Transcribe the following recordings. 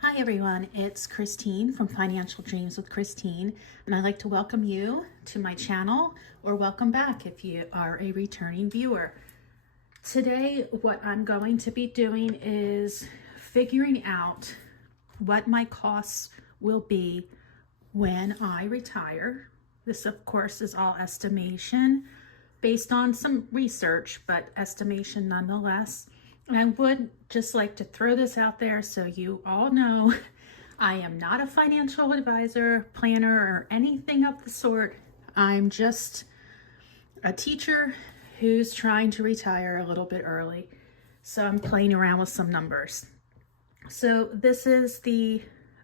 Hi everyone, it's Christine from Financial Dreams with Christine, and I'd like to welcome you to my channel, or welcome back if you are a returning viewer. Today, what I'm going to be doing is figuring out what my costs will be when I retire. This, of course, is all estimation based on some research, but estimation nonetheless. And I would just like to throw this out there so you all know I am not a financial advisor, planner, or anything of the sort. I'm just a teacher who's trying to retire a little bit early. So I'm playing around with some numbers. So this is the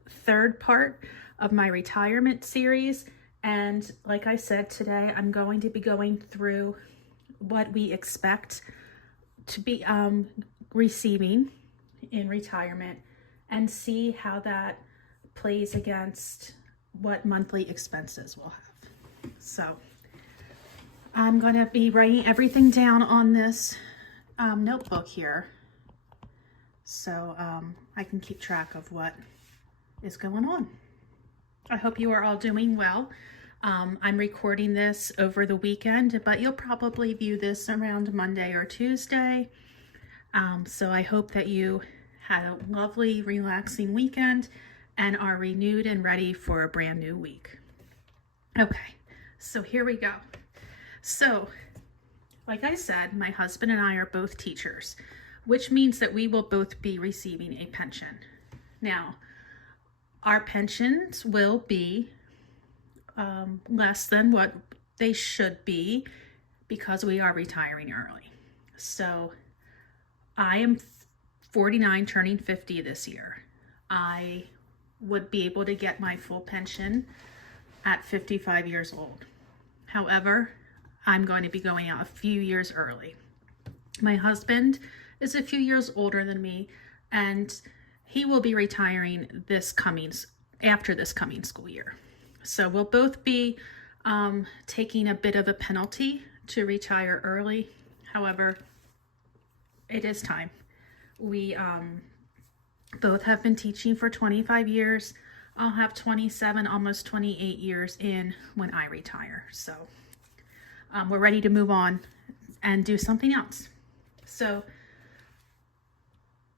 third part of my retirement series. And like I said, today I'm going to be going through what we expect to be receiving in retirement and see how that plays against what monthly expenses we'll have. So I'm going to be writing everything down on this notebook here so I can keep track of what is going on. I hope you are all doing well. I'm recording this over the weekend, but you'll probably view this around Monday or Tuesday. So I hope that you had a lovely, relaxing weekend and are renewed and ready for a brand new week. Okay, so here we go. So, like I said, my husband and I are both teachers, which means that we will both be receiving a pension. Now, our pensions will be less than what they should be because we are retiring early. So I am 49, turning 50 this year. I would be able to get my full pension at 55 years old. However, I'm going to be going out a few years early. My husband is a few years older than me, and he will be retiring after this coming school year. So we'll both be taking a bit of a penalty to retire early. However, it is time. We both have been teaching for 25 years. I'll have 27, almost 28 years in when I retire. So we're ready to move on and do something else. So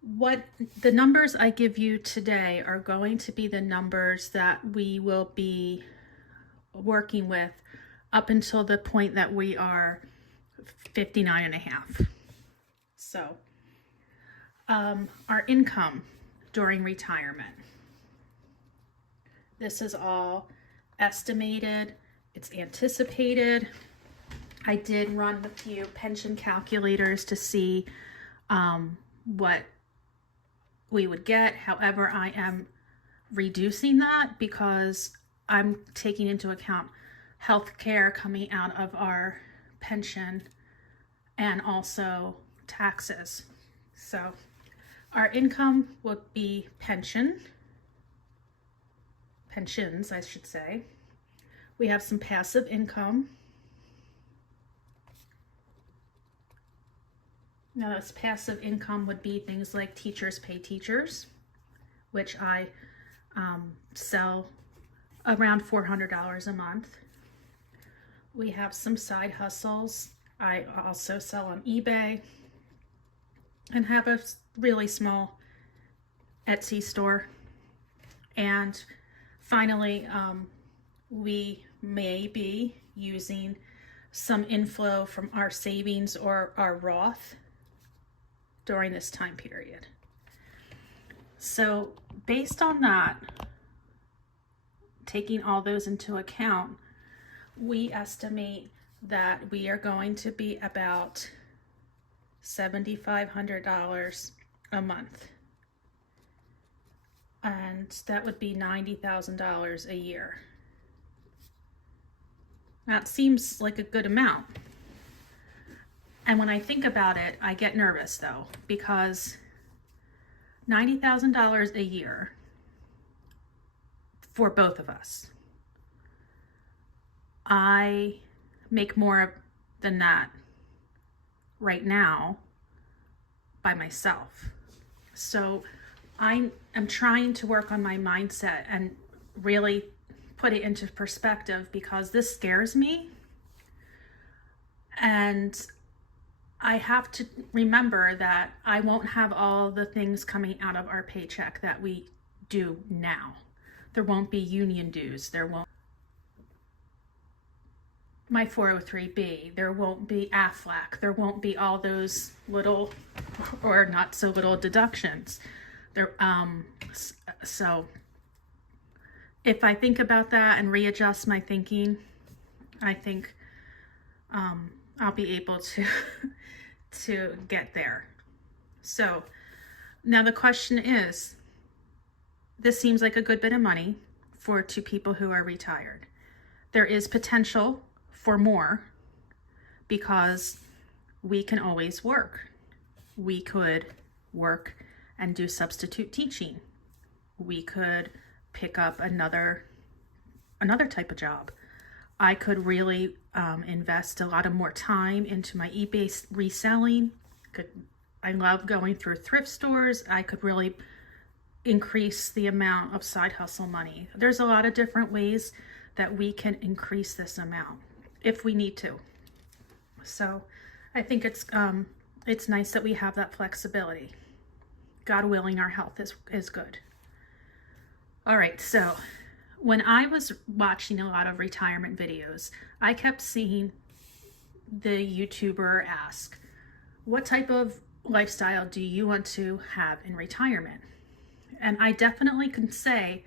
what the numbers I give you today are going to be the numbers that we will be working with up until the point that we are 59 and a half. So our income during retirement. This is all estimated. It's anticipated. I did run a few pension calculators to see what we would get. However, I am reducing that because I'm taking into account health care coming out of our pension and also taxes. So our income would be pensions, I should say. We have some passive income. Now, this passive income would be things like teachers pay teachers, which I sell around $400 a month. We have some side hustles. I also sell on eBay and have a really small Etsy store. And finally, we may be using some inflow from our savings or our Roth during this time period. So based on that, taking all those into account, we estimate that we are going to be about $7,500 a month. And that would be $90,000 a year. That seems like a good amount. And when I think about it, I get nervous though, because $90,000 a year for both of us. I make more than that right now by myself. So I am trying to work on my mindset and really put it into perspective, because this scares me. And I have to remember that I won't have all the things coming out of our paycheck that we do now. There won't be union dues. There won't my 403B. There won't be AFLAC. There won't be all those little or not so little deductions. So if I think about that and readjust my thinking, I think I'll be able to get there. So now the question is, this seems like a good bit of money for two people who are retired. There is potential for more, because we can always work. We could work and do substitute teaching. We could pick up another type of job. I could really invest a lot of more time into my eBay reselling. I love going through thrift stores. I could really increase the amount of side hustle money. There's a lot of different ways that we can increase this amount if we need to. So I think it's nice that we have that flexibility. God willing, our health is good. All right, so when I was watching a lot of retirement videos, I kept seeing the YouTuber ask, what type of lifestyle do you want to have in retirement? And I definitely can say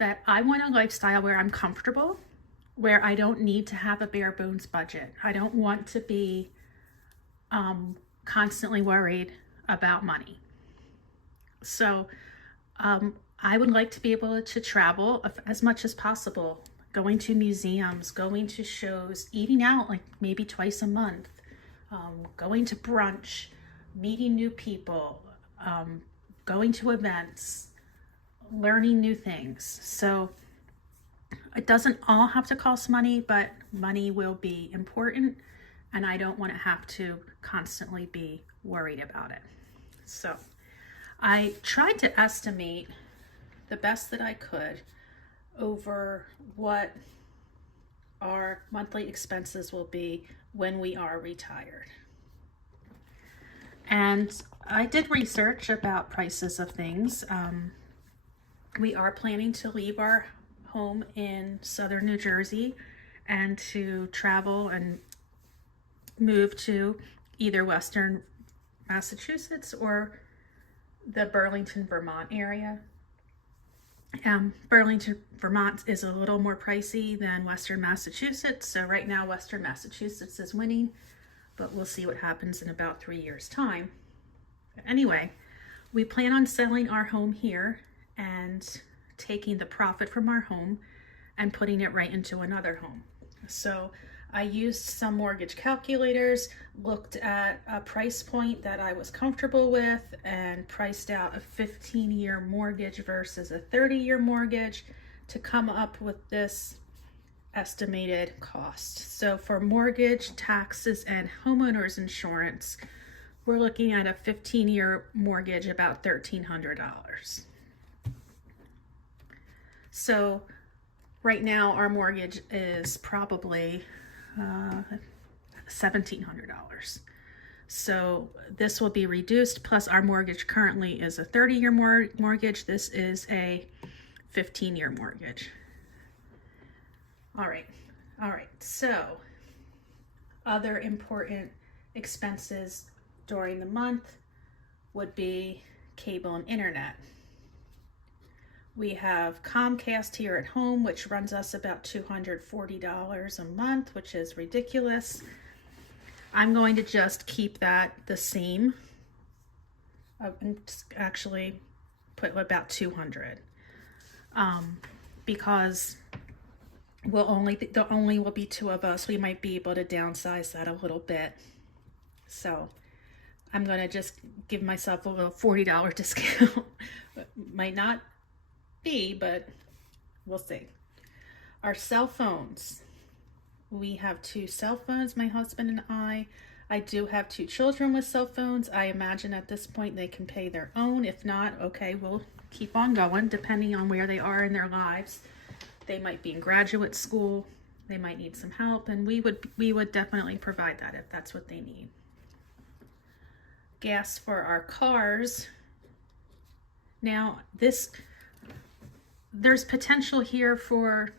that I want a lifestyle where I'm comfortable, where I don't need to have a bare bones budget. I don't want to be constantly worried about money. So I would like to be able to travel as much as possible, going to museums, going to shows, eating out like maybe twice a month, going to brunch, meeting new people, going to events, learning new things. So it doesn't all have to cost money, but money will be important, and I don't want to have to constantly be worried about it. So I tried to estimate the best that I could over what our monthly expenses will be when we are retired. And I did research about prices of things. We are planning to leave our home in southern New Jersey and to travel and move to either western Massachusetts or the Burlington, Vermont area. Burlington, Vermont is a little more pricey than western Massachusetts. So right now, western Massachusetts is winning, but we'll see what happens in about 3 years' time. Anyway, we plan on selling our home here and taking the profit from our home and putting it right into another home. So I used some mortgage calculators, looked at a price point that I was comfortable with, and priced out a 15-year mortgage versus a 30-year mortgage to come up with this estimated cost. So for mortgage, taxes, and homeowners insurance, we're looking at a 15-year mortgage, about $1,300. So right now our mortgage is probably $1,700. So this will be reduced, plus our mortgage currently is a 30-year mortgage. This is a 15-year mortgage. All right. So other important expenses during the month would be cable and internet. We have Comcast here at home, which runs us about $240 a month, which is ridiculous. I'm going to just keep that the same. Actually put about $200, because there only will be two of us. We might be able to downsize that a little bit. So I'm going to just give myself a little $40 discount. Might not be, but we'll see. Our cell phones. We have 2 cell phones, my husband and I. I do have 2 children with cell phones. I imagine at this point they can pay their own. If not, okay, we'll keep on going depending on where they are in their lives. They might be in graduate school. They might need some help, and we would definitely provide that if that's what they need. Gas for our cars. Now, there's potential here for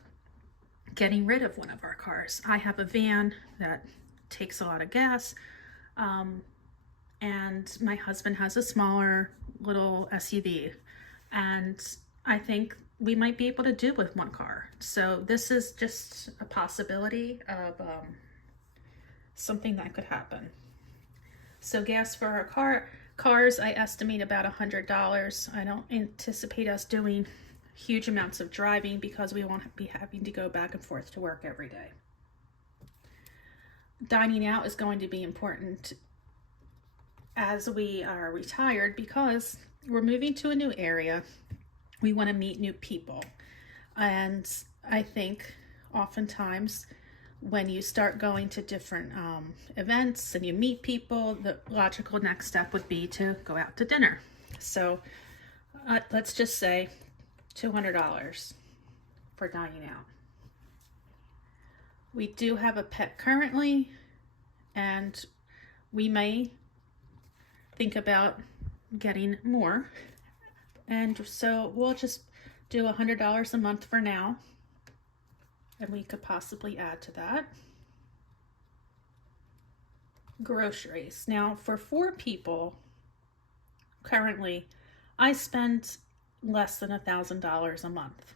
getting rid of one of our cars. I have a van that takes a lot of gas, and my husband has a smaller little SUV, and I think we might be able to do with one car. So this is just a possibility of something that could happen. So gas for our cars, I estimate about $100. I don't anticipate us doing huge amounts of driving because we won't be having to go back and forth to work every day. Dining out is going to be important as we are retired because we're moving to a new area. We want to meet new people. And I think oftentimes when you start going to different events and you meet people, the logical next step would be to go out to dinner. So let's just say $200 for dining out. We do have a pet currently, and we may think about getting more. And so we'll just do $100 a month for now, and we could possibly add to that. Groceries. Now, for 4 people, currently, I spend less than $1,000 a month.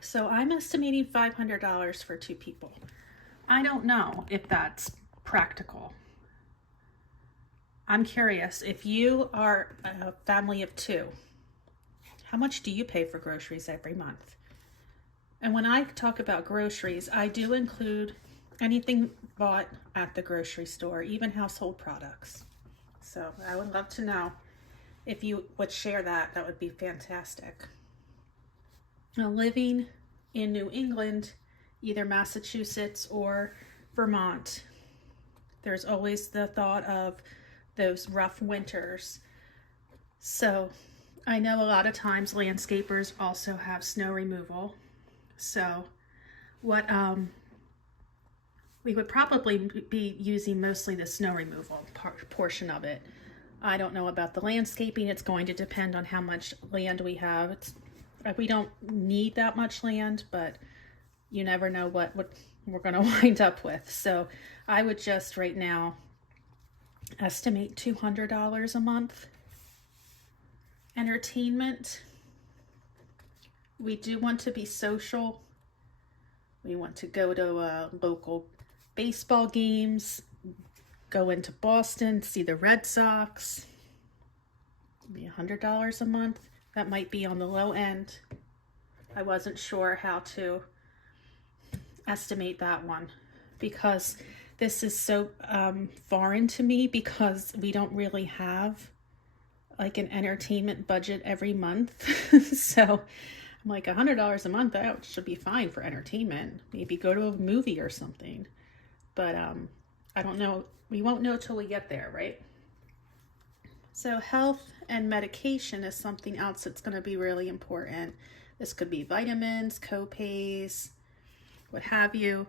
So I'm estimating $500 for 2 people. I don't know if that's practical. I'm curious, if you are a family of 2, how much do you pay for groceries every month? And when I talk about groceries, I do include anything bought at the grocery store, even household products. So I would love to know if you would share that. That would be fantastic. Now, living in New England, either Massachusetts or Vermont, there's always the thought of those rough winters. So I know a lot of times landscapers also have snow removal. So what we would probably be using mostly the snow removal portion of it. I don't know about the landscaping. It's going to depend on how much land we have. We don't need that much land, but you never know what we're going to wind up with. So I would just right now estimate $200 a month. Entertainment. We do want to be social. We want to go to local baseball games, go into Boston, see the Red Sox. Maybe $100 a month. That might be on the low end. I wasn't sure how to estimate that one because this is so foreign to me because we don't really have like an entertainment budget every month. So I'm like $100 a month, that should be fine for entertainment. Maybe go to a movie or something. But I don't know. We won't know till we get there, right? So health and medication is something else that's going to be really important. This could be vitamins, co-pays, what have you.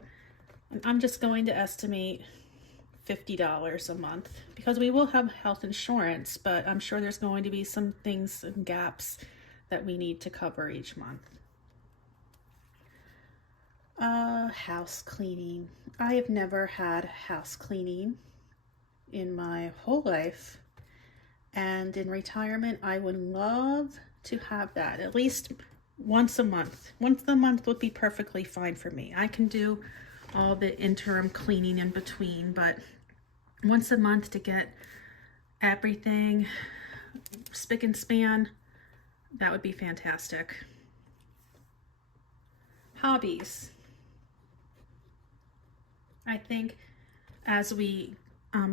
And I'm just going to estimate $50 a month because we will have health insurance, but I'm sure there's going to be some things and gaps that we need to cover each month. House cleaning. I have never had house cleaning in my whole life. And in retirement, I would love to have that at least once a month. Once a month would be perfectly fine for me. I can do all the interim cleaning in between, but once a month to get everything spick and span, that would be fantastic. Hobbies. I think as we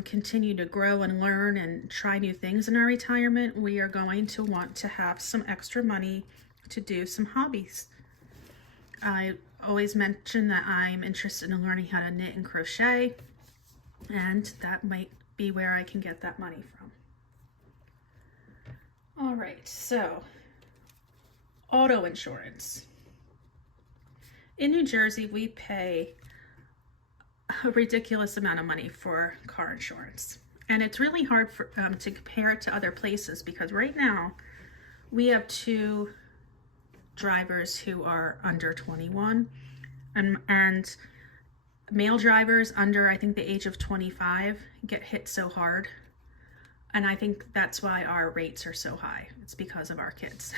continue to grow and learn and try new things in our retirement, we are going to want to have some extra money to do some hobbies. I always mention that I'm interested in learning how to knit and crochet. And that might be where I can get that money from. All right, so auto insurance. In New Jersey, we pay a ridiculous amount of money for car insurance. And it's really hard to compare it to other places because right now we have 2 drivers who are under 21 and male drivers under, I think, the age of 25 get hit so hard. And I think that's why our rates are so high. It's because of our kids.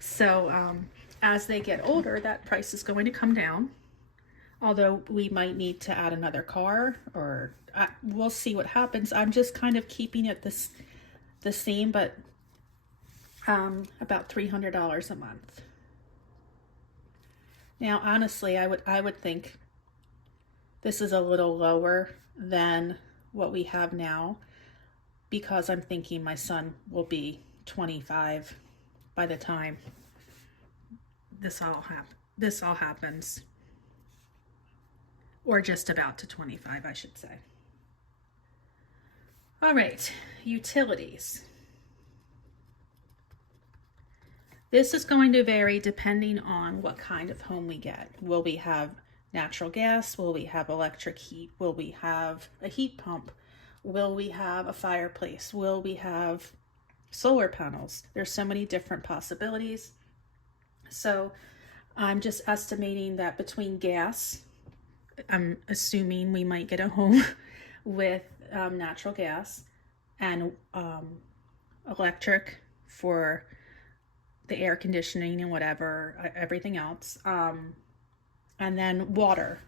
So as they get older, that price is going to come down. Although we might need to add another car, or we'll see what happens. I'm just kind of keeping it the same, but about $300 a month. Now, honestly, I would think this is a little lower than what we have now, because I'm thinking my son will be 25 by the time this all happens. Or just about to 25, I should say. All right, utilities. This is going to vary depending on what kind of home we get. Will we have natural gas? Will we have electric heat? Will we have a heat pump? Will we have a fireplace? Will we have solar panels? There's so many different possibilities. So I'm just estimating that between gas, I'm assuming we might get a home with natural gas and electric for the air conditioning and whatever, everything else. And then water,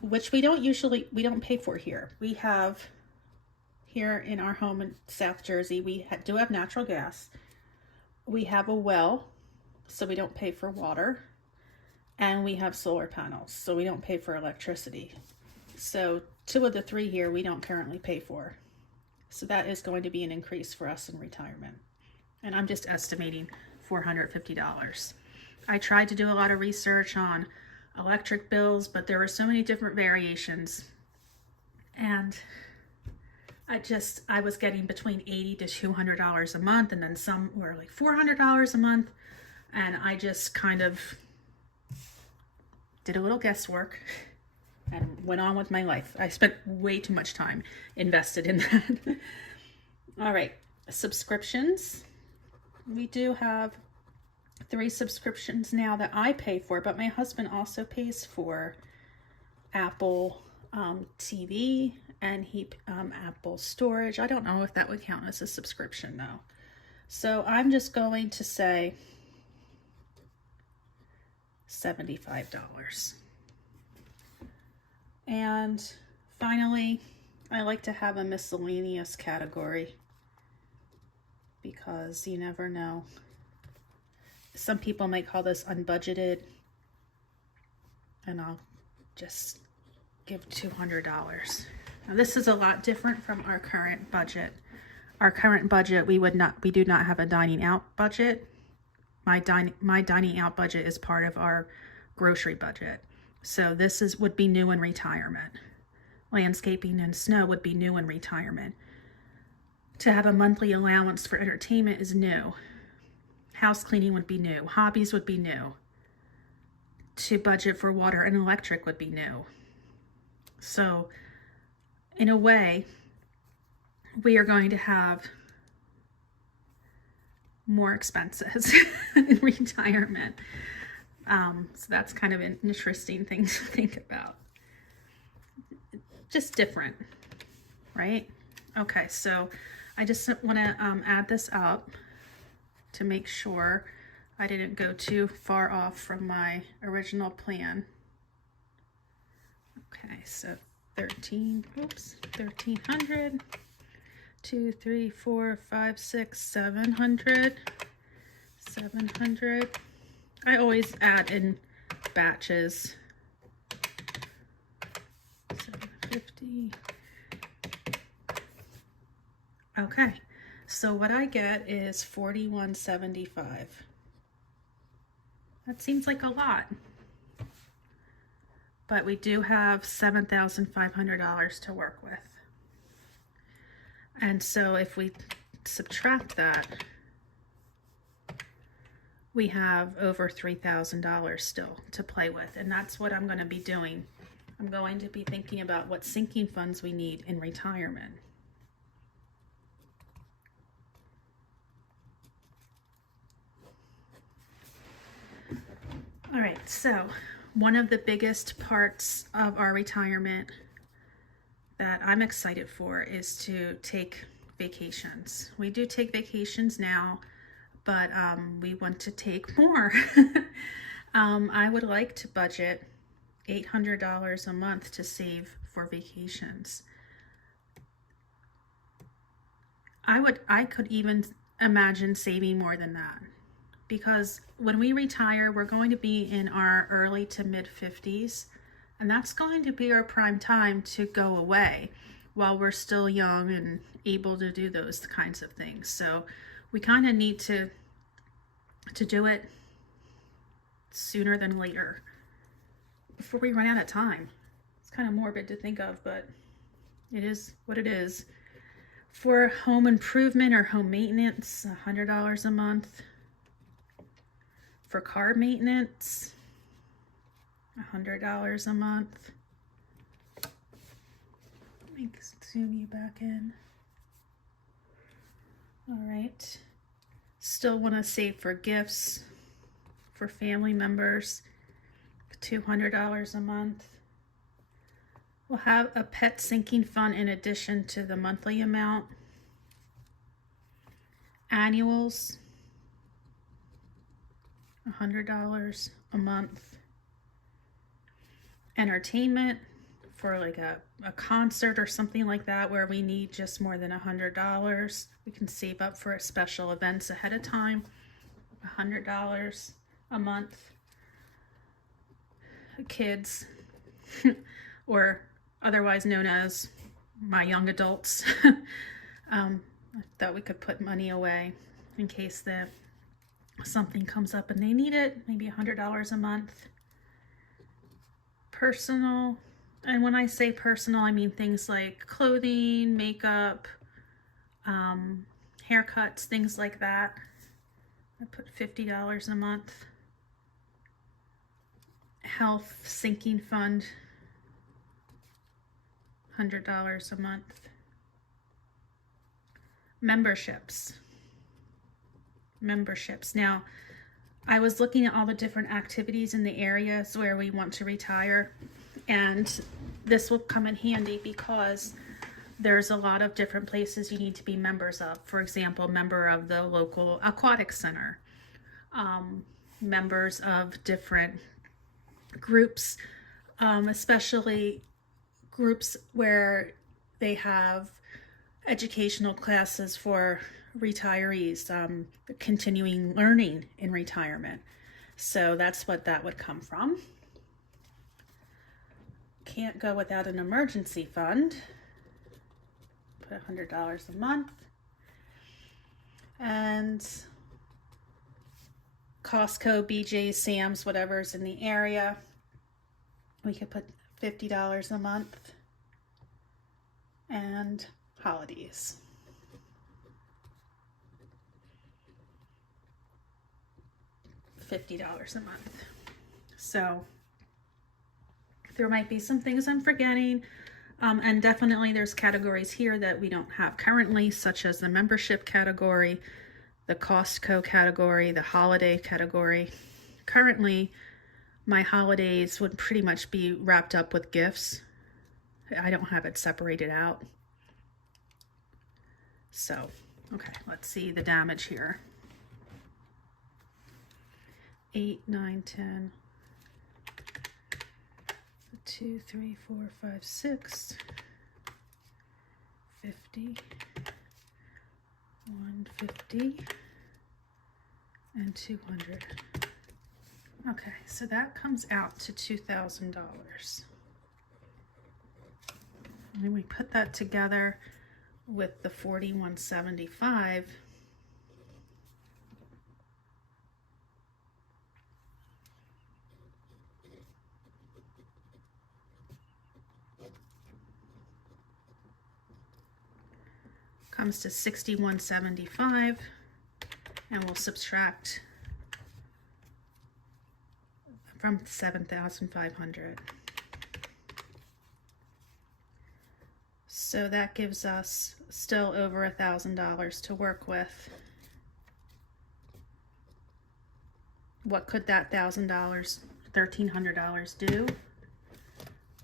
which we don't pay for here. We have here in our home in South Jersey, we do have natural gas. We have a well, so we don't pay for water. And we have solar panels, so we don't pay for electricity. So 2 of the 3 here we don't currently pay for. So that is going to be an increase for us in retirement. And I'm just estimating $450. I tried to do a lot of research on electric bills, but there were so many different variations. And I was getting between $80 to $200 a month, and then some were like $400 a month. And I just kind of did a little guesswork and went on with my life. I spent way too much time invested in that. All right, subscriptions. We do have 3 subscriptions now that I pay for, but my husband also pays for Apple TV and Apple storage. I don't know if that would count as a subscription though. So I'm just going to say $75. And finally, I like to have a miscellaneous category because you never know. Some people might call this unbudgeted, and I'll just give $200. Now this is a lot different from our current budget. Our current budget, we do not have a dining out budget. My dining out budget is part of our grocery budget. So this would be new in retirement. Landscaping and snow would be new in retirement. To have a monthly allowance for entertainment is new. House cleaning would be new. Hobbies would be new. To budget for water and electric would be new. So in a way, we are going to have more expenses in retirement. So that's kind of an interesting thing to think about. Just different, right? Okay, so I just want to add this up to make sure I didn't go too far off from my original plan. Okay, so 1,300, 2, 3, 4, 5, 6, 700. I always add in batches. 750. Okay, so what I get is $41.75. That seems like a lot. but we do have $7,500 to work with. And so if we subtract that, we have over $3,000 still to play with. And that's what I'm going to be doing. I'm going to be thinking about what sinking funds we need in retirement. All right, so one of the biggest parts of our retirement that I'm excited for is to take vacations. We do take vacations now, but we want to take more. I would like to budget $800 a month to save for vacations. I could even imagine saving more than that, because when we retire, we're going to be in our early to mid 50s, and that's going to be our prime time to go away while we're still young and able to do those kinds of things. So we kind of need to do it sooner than later before we run out of time. It's kind of morbid to think of, but it is what it is. For home improvement or home maintenance, $100 a month. For car maintenance, $100 a month. Let me zoom you back in. All right. Still want to save for gifts for family members, $200 a month. We'll have a pet sinking fund in addition to the monthly amount. Annuals, $100 a month. Entertainment for like a concert or something like that where we need just more than $100. We can save up for special events ahead of time. $100 a month. Kids, or otherwise known as my young adults. I thought we could put money away in case that something comes up and they need it, maybe $100 a month. Personal, and when I say personal, I mean things like clothing, makeup, haircuts, things like that. I put $50 a month. Health sinking fund, $100 a month. Memberships. Now, I was looking at all the different activities in the areas where we want to retire, and this will come in handy because there's a lot of different places you need to be members of. For example, member of the local aquatic center, members of different groups, especially groups where they have educational classes for retirees, continuing learning in retirement. So that's what that would come from. Can't go without an emergency fund. Put $100 a month. And Costco, BJ's, Sam's, whatever's in the area, we could put $50 a month. And holidays. $50 a month. So there might be some things I'm forgetting, and definitely there's categories here that we don't have currently, such as the membership category, the Costco category, the holiday category. Currently, my holidays would pretty much be wrapped up with gifts. I don't have it separated out. So, okay, let's see the damage here. 8, 9, 10, 2, 3, 4, 5, 6, 50, 150, and 200. Okay, so that comes out to $2,000. And then we put that together with the 4175. comes to $61.75, and we'll subtract from $7,500. So that gives us still over $1,000 to work with. What could that $1,300 do?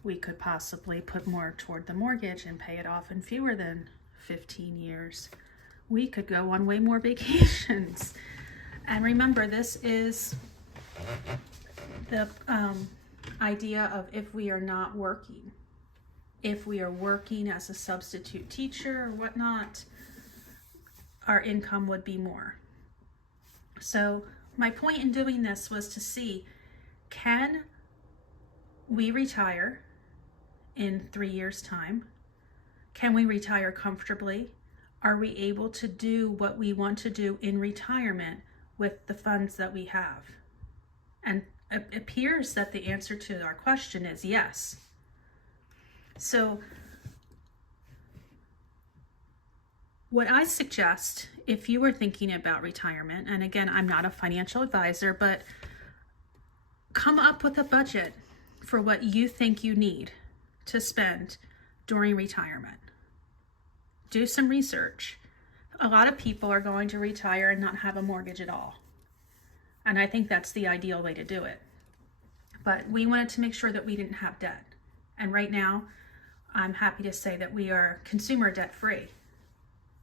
We could possibly put more toward the mortgage and pay it off in fewer than 15 years. We could go on way more vacations. And remember, this is the idea of if we are not working. If we are working as a substitute teacher or whatnot, our income would be more. So my point in doing this was to see, can we retire in 3 years' time? Can we retire comfortably? Are we able to do what we want to do in retirement with the funds that we have? And it appears that the answer to our question is yes. So what I suggest, if you were thinking about retirement, and again, I'm not a financial advisor, but come up with a budget for what you think you need to spend during retirement. Do some research. A lot of people are going to retire and not have a mortgage at all. And I think that's the ideal way to do it. But we wanted to make sure that we didn't have debt. And right now, I'm happy to say that we are consumer debt free.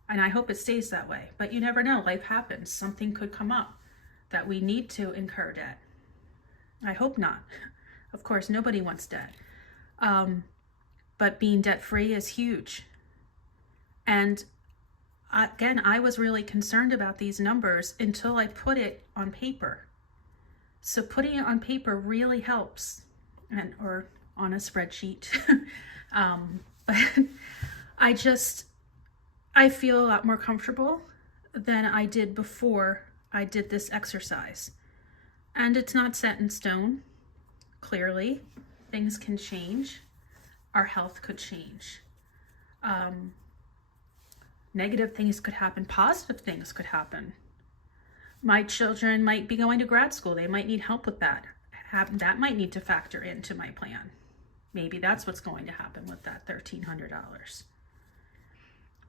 And I hope it stays that way. But you never know, life happens. Something could come up that we need to incur debt. I hope not. Of course, nobody wants debt. But being debt free is huge. And again, I was really concerned about these numbers until I put it on paper. So putting it on paper really helps, or on a spreadsheet. But I feel a lot more comfortable than I did before I did this exercise. And it's not set in stone. Clearly, things can change. Our health could change. Negative things could happen. Positive things could happen. My children might be going to grad school. They might need help with that. That might need to factor into my plan. Maybe that's what's going to happen with that $1,300.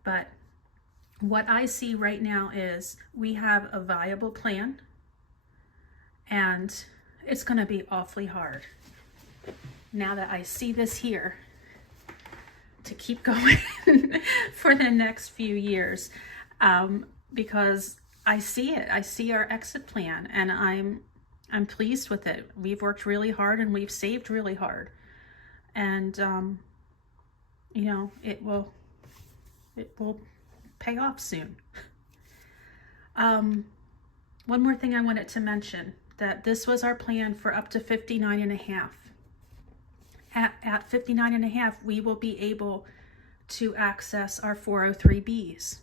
But what I see right now is we have a viable plan, and it's going to be awfully hard now that I see this here to keep going for the next few years, because I see it. I see our exit plan, and I'm pleased with it. We've worked really hard and we've saved really hard, and it will pay off soon. One more thing I wanted to mention, that this was our plan for up to 59.5. At 59.5, we will be able to access our 403Bs.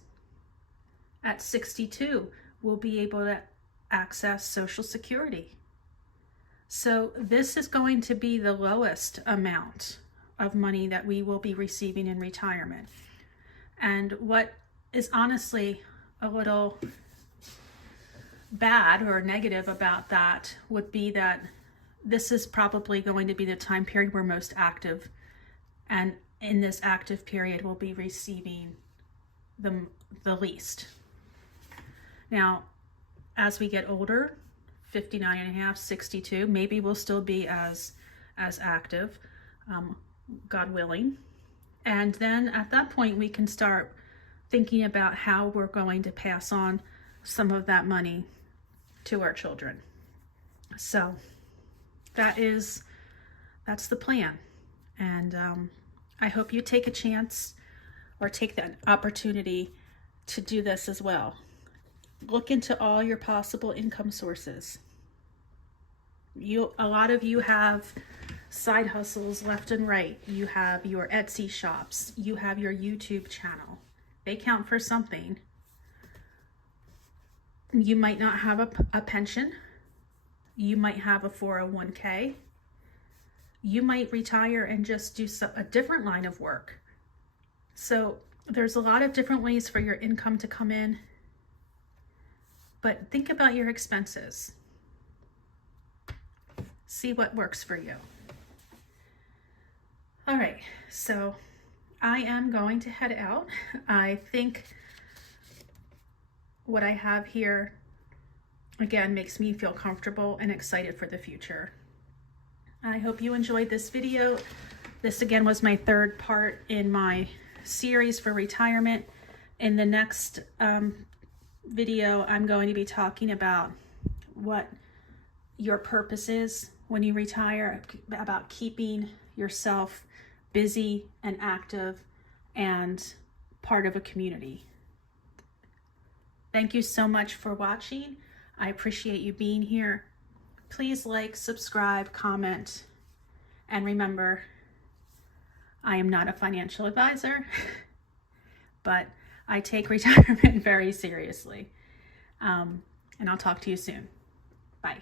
At 62, we'll be able to access Social Security. So this is going to be the lowest amount of money that we will be receiving in retirement. And what is honestly a little bad or negative about that would be that this is probably going to be the time period we're most active, and in this active period we'll be receiving the least. Now, as we get older, 59.5, 62, maybe we'll still be as active, God willing. And then at that point we can start thinking about how we're going to pass on some of that money to our children. So that's the plan. And I hope you take a chance or take that opportunity to do this as well. Look into all your possible income sources. A lot of you have side hustles left and right. You have your Etsy shops. You have your YouTube channel. They count for something. You might not have a pension. You might have a 401k. You might retire and just do a different line of work. So There's a lot of different ways for your income to come in, but think about your expenses. See what works for you. All right, so I am going to head out. I think what I have here, again, makes me feel comfortable and excited for the future. I hope you enjoyed this video. This again was my third part in my series for retirement. In the next video, I'm going to be talking about what your purpose is when you retire, about keeping yourself busy and active and part of a community. Thank you so much for watching. I appreciate you being here. Please like, subscribe, comment, and remember, I am not a financial advisor, but I take retirement very seriously. And I'll talk to you soon. Bye.